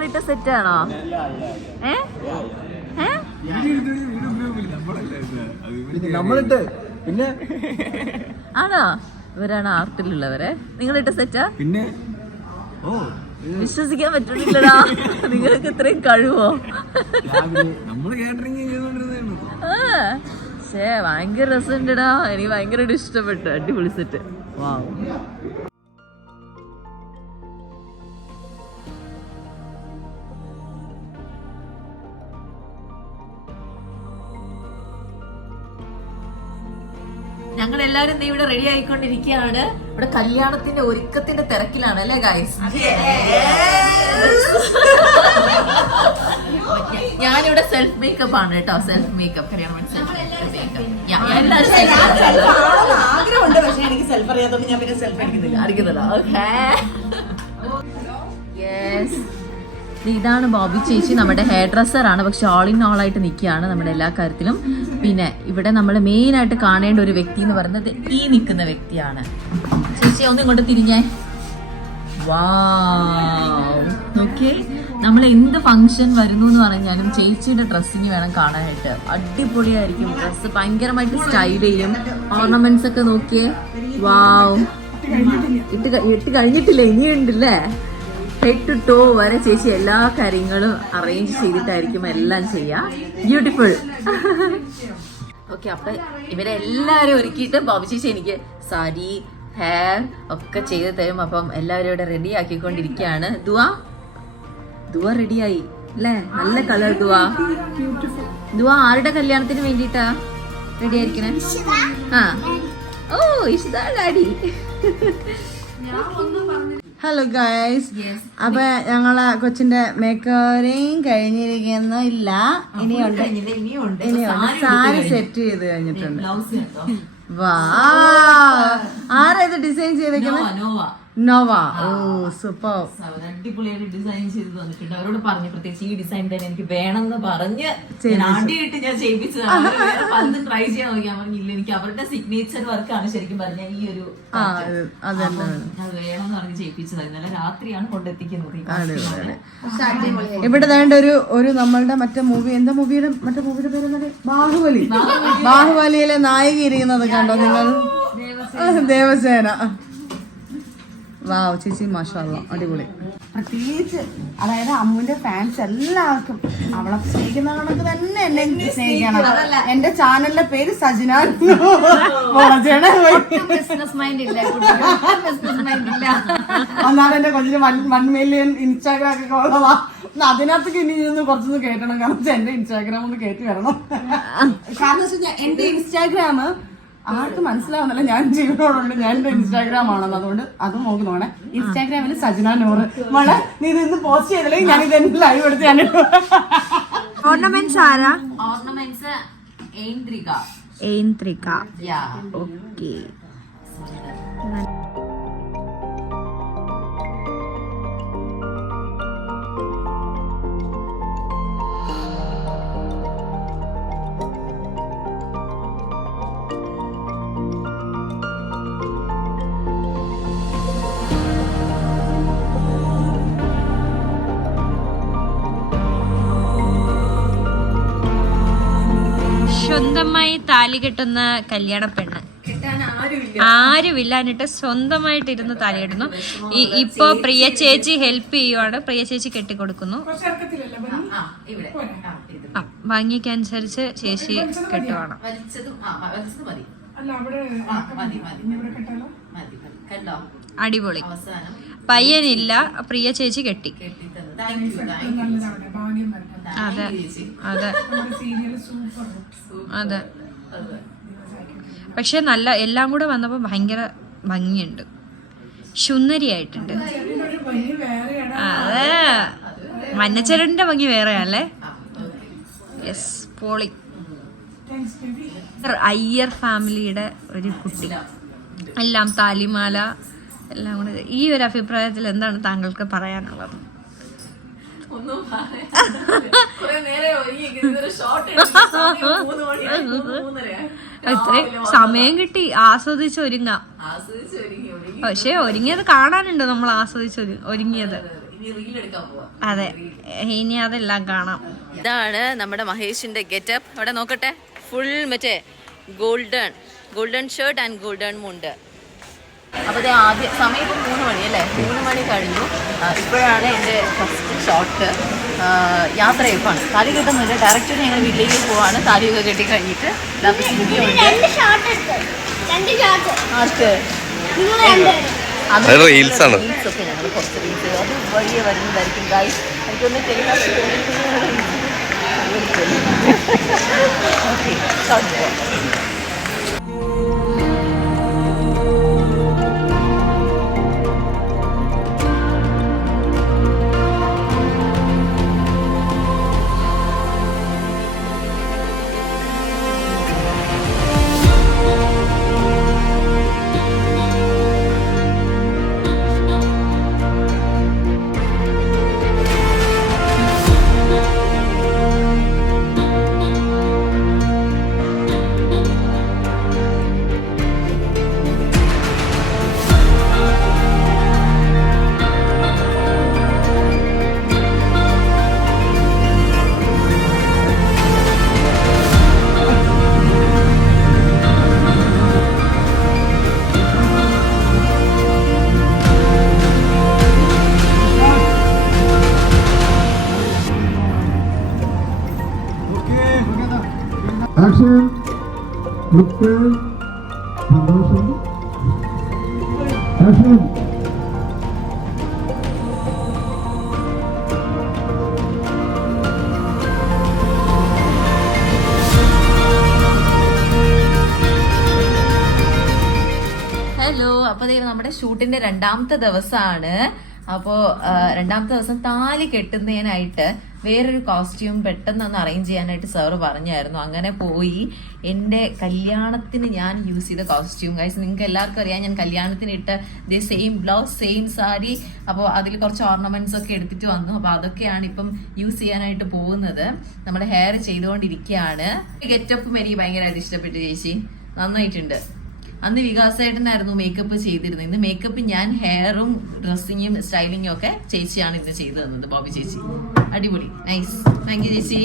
നിങ്ങളിട്ട സെറ്റാണോ? നമ്മളിട്ട് പിന്നെ ആണോ? ഇവരാണ് ആർട്ടിലുള്ളവരെ. നിങ്ങളിട്ട സെറ്റാ? പിന്നെ വിശ്വസിക്കാൻ പറ്റുന്നില്ലടാ. നിങ്ങൾക്ക് ഇത്രയും കഴിവോ? നമ്മള് കാറ്ററിംഗ് ഭയങ്കര രസമുണ്ടടാ. എനിക്ക് ഭയങ്കരമായിട്ട് ഇഷ്ടപ്പെട്ടു. അടിപൊളി സെറ്റ്. വാവ്. ഞങ്ങളെല്ലാരും ഇവിടെ റെഡി ആയിക്കൊണ്ടിരിക്കുകയാണ്. ഇവിടെ കല്യാണത്തിന്റെ ഒരുക്കത്തിന്റെ തിരക്കിലാണ് അല്ലേ ഗൈസ്? ഞാനിവിടെ സെൽഫ് മേക്കപ്പ് ആണ് കേട്ടോ. സെൽഫ് മേക്കപ്പ് ആഗ്രഹമുണ്ട്, പക്ഷെ എനിക്ക് സെൽഫ് അറിയാത്തത് ഞാൻ പിന്നെ സെൽഫ് അടിക്കുന്നില്ല. Okay, yes. ഇതാണ് ബോബി ചേച്ചി, നമ്മുടെ ഹെയർ ഡ്രസ്സർ ആണ്. പക്ഷെ ഓൾ ഇൻ ഓൾ ആയിട്ട് നിൽക്കുകയാണ് നമ്മുടെ എല്ലാ കാര്യത്തിലും. പിന്നെ ഇവിടെ നമ്മൾ മെയിൻ ആയിട്ട് കാണേണ്ട ഒരു വ്യക്തി എന്ന് പറയുന്നത് ഈ നിൽക്കുന്ന വ്യക്തിയാണ്. ചേച്ചി ഒന്ന് ഇങ്ങോട്ട് തിരിഞ്ഞേ. വാവ്, ഓക്കെ. നമ്മൾ എന്ത് ഫംഗ്ഷൻ വരുന്നു എന്ന് പറഞ്ഞാലും ചേച്ചിയുടെ ഡ്രസ്സിങ് വേണം കാണാനായിട്ട്. അടിപൊളിയായിരിക്കും ഡ്രസ്സ്, ഭയങ്കരമായിട്ട് സ്റ്റൈൽ ചെയ്യും. ഓർണമെന്റ്സ് ഒക്കെ നോക്കിയേ. വാവ്, ഇട്ട് കഴിഞ്ഞിട്ടില്ല, ഇനിയുണ്ടല്ലേ. ഹെഡ് ടു ടോ വരെ ചേച്ചി എല്ലാ കാര്യങ്ങളും അറേഞ്ച് ചെയ്തിട്ടായിരിക്കും എല്ലാം ചെയ്യാ. ബ്യൂട്ടിഫുൾ. ഓക്കെ, അപ്പൊ ഇവരെല്ലാരും ഒരുക്കിയിട്ട് ബോബി ചേച്ചി എനിക്ക് സാരി, ഹെയർ ഒക്കെ ചെയ്ത് തരും. അപ്പം എല്ലാവരും ഇവിടെ റെഡി ആക്കിക്കൊണ്ടിരിക്കുകയാണ്. ദുവ റെഡിയായി അല്ലേ? നല്ല കളർ ദുവ ആരുടെ കല്യാണത്തിന് വേണ്ടിട്ടാ റെഡി ആയിരിക്കണേ? ഓ, ഇഷിത ഡാഡി. ഹലോ ഗൈസ്, അപ്പൊ ഞങ്ങളെ കൊച്ചിന്റെ മേക്കോറിങ് കഴിഞ്ഞിരിക്കുന്നു. ഇനിയുണ്ട് സാരി സെറ്റ് ചെയ്ത് കഴിഞ്ഞിട്ടുണ്ട്. വാ, ആരാ ഇത് ഡിസൈൻ ചെയ്തേക്കുന്നത്? നോവ. ഓ, സൂപ്പർ. അടിപൊളിയായിട്ട് ഡിസൈൻ ചെയ്ത് തന്നിട്ടുണ്ട്. അവരോട് പറഞ്ഞു പ്രത്യേകിച്ച് ഈ ഡിസൈൻ തന്നെ എനിക്ക് വേണമെന്ന് പറഞ്ഞ് ആദ്യമായിട്ട് ഞാൻ ചെയ്യിപ്പിച്ചതാണ്. പലതും ട്രൈ ചെയ്യാൻ നോക്കിയാൽ പറഞ്ഞില്ല, എനിക്ക് അവരുടെ സിഗ്നേച്ചർ വർക്കാണ് ശരിക്കും പറഞ്ഞ ഈ ഒരു അത് വേണമെന്ന് പറഞ്ഞ് ചെയ്യിപ്പിച്ചത്. ഇന്നലെ രാത്രിയാണ് കൊണ്ടെത്തിക്കുന്നത്. ഇവിടെ വേണ്ട ഒരു നമ്മളുടെ മറ്റേ മൂവി, എന്താ മൂവിയുടെ പേര്? ബാഹുബലിയിലെ നായിക ഇരിക്കുന്നത് കണ്ടോ നിങ്ങൾ? ദേവസേന. വാവ് ചേച്ചി, മാഷാഅല്ലാ, അടിപൊളി. പ്രത്യേകിച്ച് അതായത് അമ്മുവിന്റെ ഫാൻസ് എല്ലാവർക്കും അവളെ സ്നേഹിക്കുന്ന കണക്ക് തന്നെ എന്നെ സ്നേഹിക്കണം. എന്റെ ചാനലിന്റെ പേര് സജിന. ഒന്നാമത് എന്റെ കൊച്ചിന് 1 മില്യൺ ഇൻസ്റ്റാഗ്രാം ഒക്കെ ഉള്ളതാ. അതിനകത്തേക്ക് ഇനി കുറച്ചൊന്ന് കേട്ടണം. കാരണം എന്റെ ഇൻസ്റ്റാഗ്രാം ഒന്ന് കയറ്റി വരണം. കാരണം എന്റെ ഇൻസ്റ്റാഗ്രാം ആർക്കും മനസ്സിലാവുന്നില്ല ഞാൻ ജീവനോടുണ്ട്, ഞാൻ എന്റെ ഇൻസ്റ്റാഗ്രാം ആണെന്ന്. അതുകൊണ്ട് അത് നോക്കി നോക്കണേ. ഇൻസ്റ്റാഗ്രാമിൽ സജന നൂറ്. മോളെ നീ ഇന്ന് പോസ്റ്റ് ചെയ്തില്ലെങ്കിൽ ഞാൻ ഇത് ലൈവ് എടുത്ത് ഞാൻ. ഓർണമെന്റ്സ് ആരാ? ഓർണമെന്റ്സ് എയിൻത്രിക. ഓക്കെ. സ്വന്തമായി താലി കെട്ടുന്ന കല്യാണ പെണ്ണ്, ആരുമില്ലാഞ്ഞിട്ട് സ്വന്തമായിട്ട് ഇരുന്ന് താലി കെട്ടുന്നു. ഇപ്പൊ പ്രിയ ചേച്ചി ഹെൽപ്പ് ചെയ്യുവാണ്. പ്രിയ ചേച്ചി കെട്ടിക്കൊടുക്കുന്നു. ഭംഗിക്കനുസരിച്ച് ചേച്ചി കെട്ടുവാണ്. അടിപൊളി. പയ്യനില്ല, പ്രിയ ചേച്ചി കെട്ടി. അതെ അതെ അതെ. പക്ഷെ നല്ല എല്ലാം കൂടെ വന്നപ്പോ ഭയങ്കര ഭംഗിയുണ്ട്, സുന്ദരിയായിട്ടുണ്ട്. അതെ, മഞ്ഞച്ചരടിന്റെ ഭംഗി വേറെയല്ലേ? Yes, poly. അയ്യർ ഫാമിലിയുടെ ഒരു കുട്ടി, എല്ലാം താലിമാല എല്ലാം കൂടെ. ഈ ഒരു അഭിപ്രായത്തിൽ എന്താണ് താങ്കൾക്ക് പറയാനുള്ളത്? ഇത്രയും സമയം കിട്ടി ആസ്വദിച്ച് ഒരുങ്ങാം. പക്ഷെ ഒരുങ്ങിയത് കാണാനുണ്ട്, നമ്മൾ ആസ്വദിച്ച് ഒരുങ്ങിയത്. അതെ, ഇനി അതെല്ലാം കാണാം. ഇതാണ് നമ്മുടെ മഹേഷിന്റെ ഗെറ്റപ്പ്. അവിടെ നോക്കട്ടെ, ഫുൾ മറ്റേ ഗോൾഡൻ ഷർട്ട് ആൻഡ് ഗോൾഡൻ മുണ്ട്. അപ്പോൾ ആദ്യം സമയം ഇപ്പം 3 മണി അല്ലേ, 3 മണി കഴിഞ്ഞു. ഇപ്പോഴാണ് എൻ്റെ ഫസ്റ്റ് ഷോട്ട്. യാത്രയപ്പാണ്, താലി കെട്ടുന്നില്ല, ഡയറക്റ്റ് ഞങ്ങൾ വീട്ടിലേക്ക് പോവാണ്. താലിയൊക്കെ കെട്ടി കഴിഞ്ഞിട്ട് റീൽസാണ് റീൽസൊക്കെ ഞങ്ങൾ കുറച്ച് റീൽസ് അത് വഴിയെ വരുന്നതായിരിക്കും ഗൈസ്. എനിക്കൊന്ന് ടെലികാസ്റ്റ് ഓക്കെ ഷോർട്ട് പോവാം. ആക്ഷൻ ലുക്ക് സന്തോഷം ആക്ഷൻ. ഹലോ, അപ്പോൾ നമ്മുടെ ഷൂട്ടിന്റെ 2ാമത്തെ ദിവസമാണ്. അപ്പോൾ 2ാമത്തെ ദിവസം താലി കെട്ടുന്നതിനായിട്ട് വേറൊരു കോസ്റ്റ്യൂം പെട്ടെന്നൊന്ന് അറേഞ്ച് ചെയ്യാനായിട്ട് സാറ് പറഞ്ഞായിരുന്നു. അങ്ങനെ പോയി എൻ്റെ കല്യാണത്തിന് ഞാൻ യൂസ് ചെയ്ത കോസ്റ്റ്യൂം ഗൈസ്, നിങ്ങൾക്ക് എല്ലാവർക്കും അറിയാം, ഞാൻ കല്യാണത്തിന് ഇട്ട സെയിം ബ്ലൗസ് സെയിം സാരി. അപ്പോൾ അതിൽ കുറച്ച് ഓർണമെന്റ്സ് ഒക്കെ എടുത്തിട്ട് വന്നു. അപ്പോൾ അതൊക്കെയാണ് ഇപ്പം യൂസ് ചെയ്യാനായിട്ട് പോകുന്നത്. നമ്മുടെ ഹെയർ ചെയ്തുകൊണ്ടിരിക്കുകയാണ്. ഗെറ്റപ്പും എനിക്ക് ഭയങ്കരമായിട്ട് ഇഷ്ടപ്പെട്ടു ചേച്ചി, നന്നായിട്ടുണ്ട്. അന്ന് വികാസേട്ടനായിരുന്നു മേക്കപ്പ് ചെയ്തിരുന്നത്. ഇന്ന് മേക്കപ്പ് ഞാൻ, ഹെയറും ഡ്രസ്സിങ്ങും സ്റ്റൈലിങ്ങും ഒക്കെ ചേച്ചിയാണ് ഇത് ചെയ്തു തന്നത്, ബോബി ചേച്ചി. അടിപൊളി, നൈസ്, താങ്ക് യു ചേച്ചി.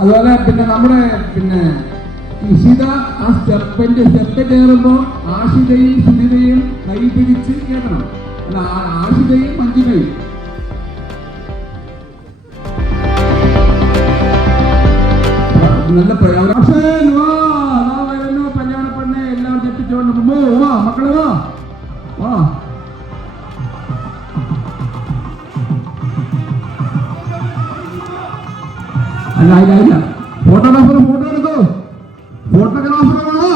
അതുപോലെ പിന്നെ നമ്മുടെ ഇഷിത ആ സ്റ്റെപ്പ് കയറുമ്പോ ആഷിതയും സുനിതയും കൈ പിടിച്ച് കേൾക്കണം. അല്ല, ആഷിതയും മഞ്ജുമയും. നല്ല കല്യാണ പെണ്ണെ എല്ലാം ചെപ്പിച്ചോണ്ട് വാ മക്കളെ, വാ. അല്ല, ഫോട്ടോഗ്രാഫർ ഫോട്ടോ എടുത്തോ, ഫോട്ടോഗ്രാഫർ വേണോ,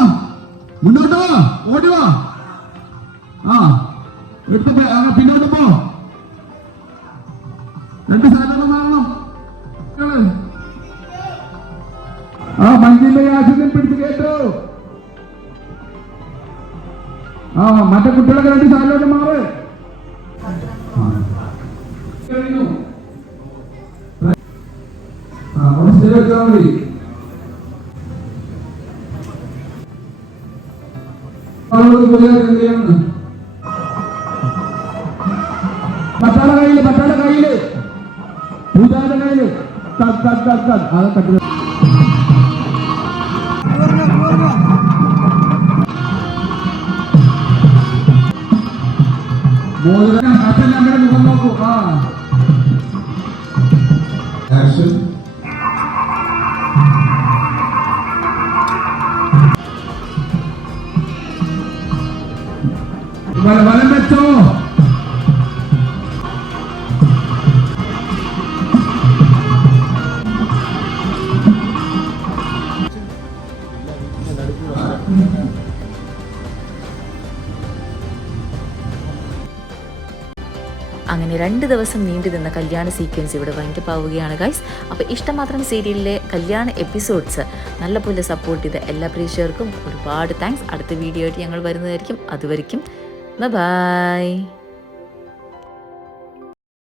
മുന്നോട്ട് വാ, ഓടി വാ. ആ എടുത്തപ്പോ പിന്നോട്ട് പോ, 2 സാധനങ്ങൾ വാങ്ങണം. ആ മഞ്ജിന്റെ ആശുപത്രി പിടിച്ച് കേട്ടോ. ആ മറ്റേ കുട്ടികളൊക്കെ 2 സാധനോട്ട് മാറ്. കഴിഞ്ഞു. പട്ടാള കയ്യില് പൂജാന്റെ കയ്യില് അത് കട്ടി മോതിരം അച്ഛൻ്റെ മുഖം നോക്കൂ. ആ ആക്ഷൻ. വലം വെച്ചോ. അങ്ങനെ 2 ദിവസം നീണ്ടു നിന്ന കല്യാണ സീക്വൻസ് ഇവിടെ വൈൻഡപ്പ് ആവുകയാണ് ഗൈസ്. അപ്പോൾ ഇഷ്ടമാത്രം സീരിയലിലെ കല്യാണ എപ്പിസോഡ്സ് നല്ലപോലെ സപ്പോർട്ട് ചെയ്ത എല്ലാ പ്രേക്ഷകർക്കും ഒരുപാട് താങ്ക്സ്. അടുത്ത വീഡിയോ ആയിട്ട് ഞങ്ങൾ വരുന്നതായിരിക്കും. അതുവരെയ്ക്കും ബൈ.